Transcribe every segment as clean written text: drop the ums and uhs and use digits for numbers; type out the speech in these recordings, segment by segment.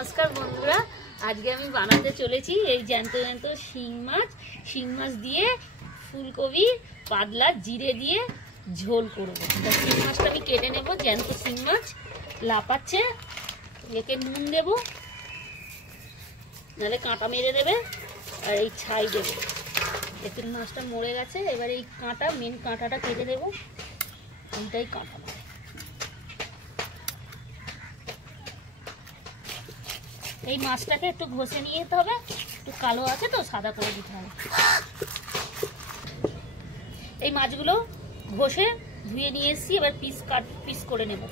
नमस्कार बंधुरा आज के आमी बानाते चलेছি এই জ্যান্ত জ্যান্ত শিং মাছ দিয়ে ফুলকপি পাতলা জিরে দিয়ে ঝোল করব। তো শিং মাছটা আমি কেটে নেব, জ্যান্ত শিং মাছ লাপাচ্ছে, একে নুন দেব, নালে কাঁটা মেরে দেবে আর এই ছাই দেব। এতে মাছটা মরে গেছে, এবার এই কাঁটা মেন কাঁটাটা কেটে দেব, এইটাই কাঁটা। এই মাছটাকে একটু ঘষে নিয়ে যেতে হবে, একটু কালো আছে তো সাদা করে দিতে হবে। এই মাছগুলো ঘষে ধুয়ে নিয়ে এসেছি, এবার পিস করে নেব।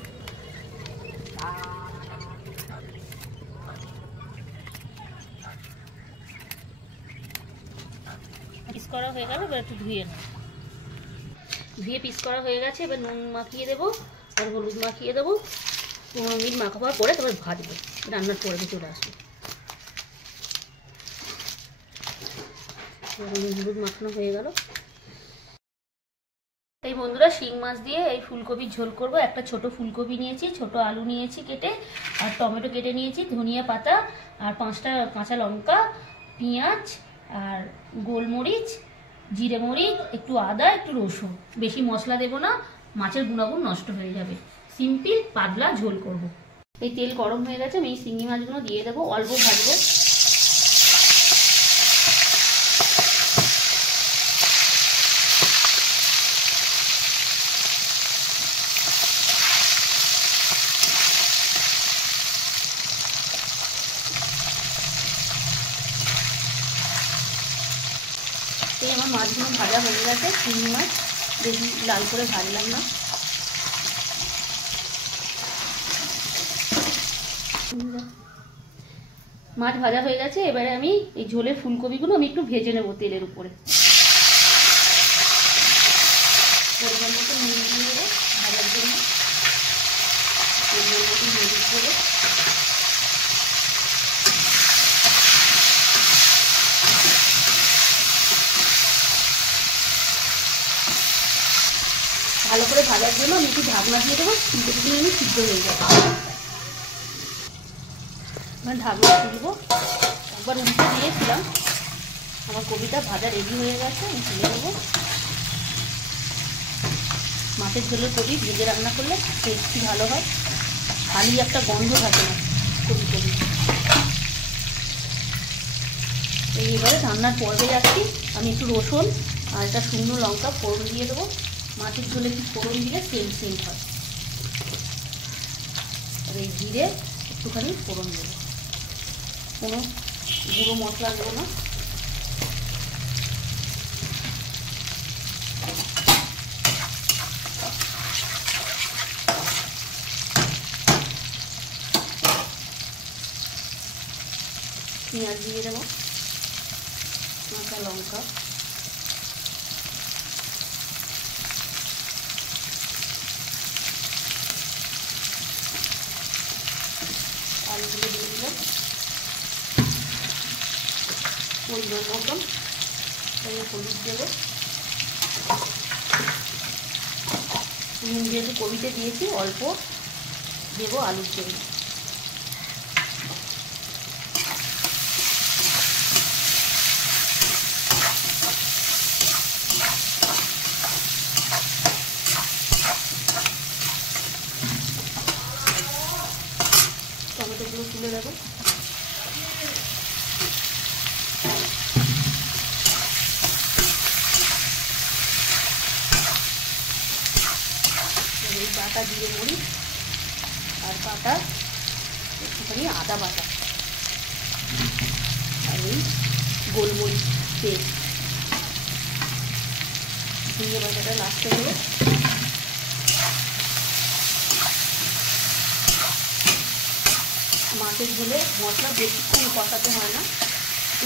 পিস করা হয়ে গেল, এবার একটু ধুয়ে নেব। ধুয়ে পিস করা হয়ে গেছে, এবার নুন মাখিয়ে দেবো আর হলুদ মাখিয়ে দেবো। 15 মিনিট মাখাবার পরে তারপর ভাজবো, রান্নার পরে চলে আসবে। হলুদ মাখানো হয়ে গেল। এই বন্ধুরা শিং মাছ দিয়ে এই ফুলকপির ঝোল করব। একটা ছোট ফুলকপি নিয়েছি, ছোট আলু নিয়েছি কেটে, আর টমেটো কেটে নিয়েছি, ধনিয়া পাতা আর 5টা কাঁচা লঙ্কা, পেঁয়াজ আর গোলমরিচ, জিরে মরিচ, একটু আদা, একটু রসুন। বেশি মশলা দেব না, মাছের গুণাগুণ নষ্ট হয়ে যাবে। সিম্পল পাতলা ঝোল করব। এই তেল গরম হয়ে গেছে, আমি এই শিঙি মাছগুলো দিয়ে দেবো, অল্প ভাজবো। এই আমার মাছগুলো ভাজা হয়ে গেছে, শিঙি মাছ বেশি লাল করে ভাজলাম না। মাছ ভাজা হয়ে গেছে, এবারে আমি এই ঝোলের ফুলকপিগুলো আমি একটু ভেজে নেব তেলের উপরে। পরিমাণ মতো নুন দিয়ে দেবো ভাজার জন্য, পরিমাণ মতো মরিচ দেবো, ভালো করে ভাজার জন্য আমি একটু ঢাকনা দিয়ে দেবো, ফুলকপিগুলো আমি সিদ্ধ হয়ে যাবে। ঢাকনা তুলবো, একবার উল্টে দিয়েছিলাম। আমার কপিটা ভাজা রেডি হয়ে গেছে, আমি তুলে নেবো। মাছের ঝোলের কপি ভেজে রান্না করলে টেস্টি ভালো হয়, খালি একটা গন্ধ থাকে না কপি। এইবারে রান্নার পর্বে যাচ্ছি, আমি একটু রসুন আর একটা শুকনো লঙ্কা ফোড়ন দিয়ে দেবো। মাছের ঝোলে একটু ফোড়ন দিলে সেন্ট হয়। আর এই জিরে একটুখানি ফোড়ন দেবো, কোনো গুঁড়ো মশলা দেবো না। পেঁয়াজ দিয়ে দেবো, কাঁচা লঙ্কা, আলুগুলো দিয়ে দিলাম পরিমাণ মতন, হলুদ দেবো। নুন যেহেতু কপিতে দিয়েছি অল্প দেবো আলুর জন্য। টমেটোগুলো তুলে দেবো। এই বাটা দিয়ে মরিচ আর বাটা একটুখানি আদা বাটা আর এই গোলমরিচ পেস্ট, ধনিয়া বাটাটা লাস্টে দেবো। মাছের ঝোলে মশলা বেশিক্ষণ কষাতে হয় না,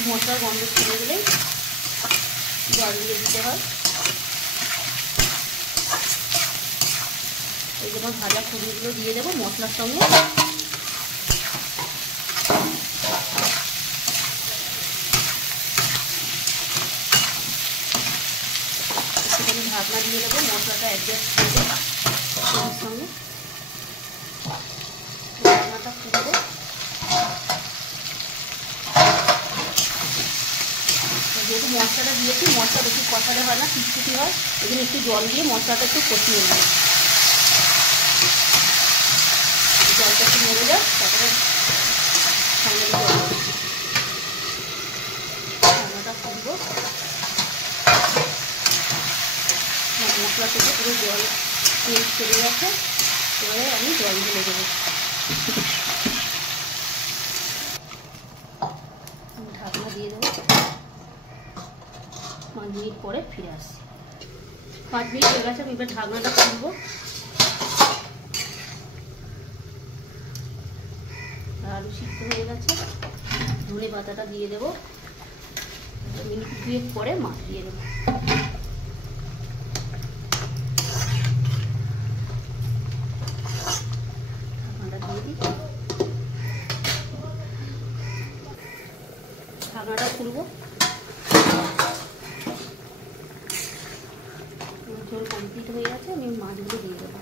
মশলার গন্ধ ছেড়ে গেলেই জল দিয়ে দিতে হয়। এই যে আমার ভাজা কুড়িগুলো দিয়ে দেবো মশলার সঙ্গে। একটুখানি ঢাকনা দিয়ে দেবো, মশলাটা অ্যাডজাস্ট করবো সঙ্গে। ঢাকনাটা খুলবো। মশলাটা দিয়েছি, মশলা বেশি কষালে হয় না, টিপটিপি হয়, এই জন্য একটু জল দিয়ে মশলাটা একটু কষিয়ে নেব। জলটা একটু মরে যাক, তারপরে ঠান্ডাটা ফুলবো। মশলা থেকে পুরো জল তেল ছেড়ে গেছে, এবারে আমি জল ঢেলে দেবো। ঢাকনা দিয়ে দেবো, 5 মিনিট পরে ফিরে আসছি। 5 মিনিট হয়ে গেছে, আমি এবার ঢাকনাটা খুলবো। আলু সিদ্ধ হয়ে গেছে, ধনে পাতাটা দিয়ে দেবো, মিনিট 2 পরে মাছ দিয়ে দেবো। ঢাকনাটা দিয়ে দিই, ঢাকনাটা খুলবো। ঝোল কমপ্লিট হয়ে গেছে, আমি মাছগুলো দিয়ে দেবো।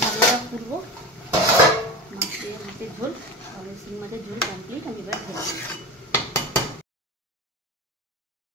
ঢাকনাটা খুলবো, মাছের ঝোল, শিং মাছের ঝোল কমপ্লিট, আমি এবার ঢেলে দেবো।